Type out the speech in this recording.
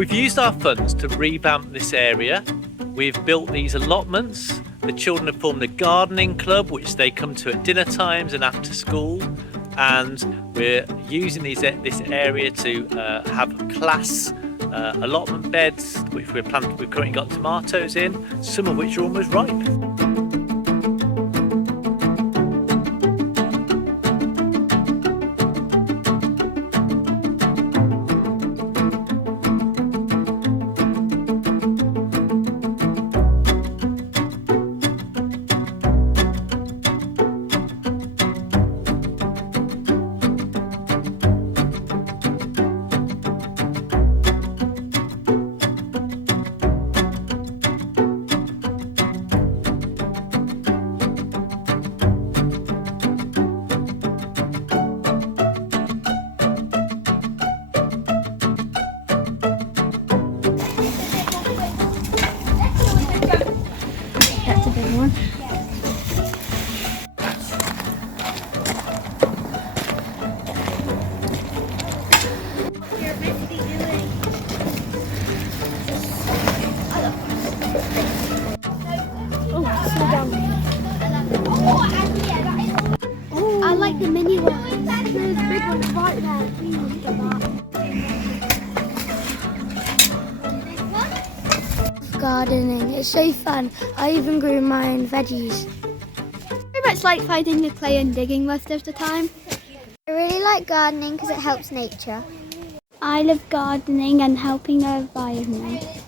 We've used our funds to revamp this area. We've built these allotments. The children have formed a gardening club which they come to at dinner times and after school, and we're using this area to have class allotment beds which we've currently got tomatoes in, some of which are almost ripe. That's a big one. I like the mini ones. There's big ones right there. Please get that. Gardening, it's so fun. I even grew my own veggies. Very much like finding the clay and digging most of the time. I really like gardening because it helps nature. I love gardening and helping the environment.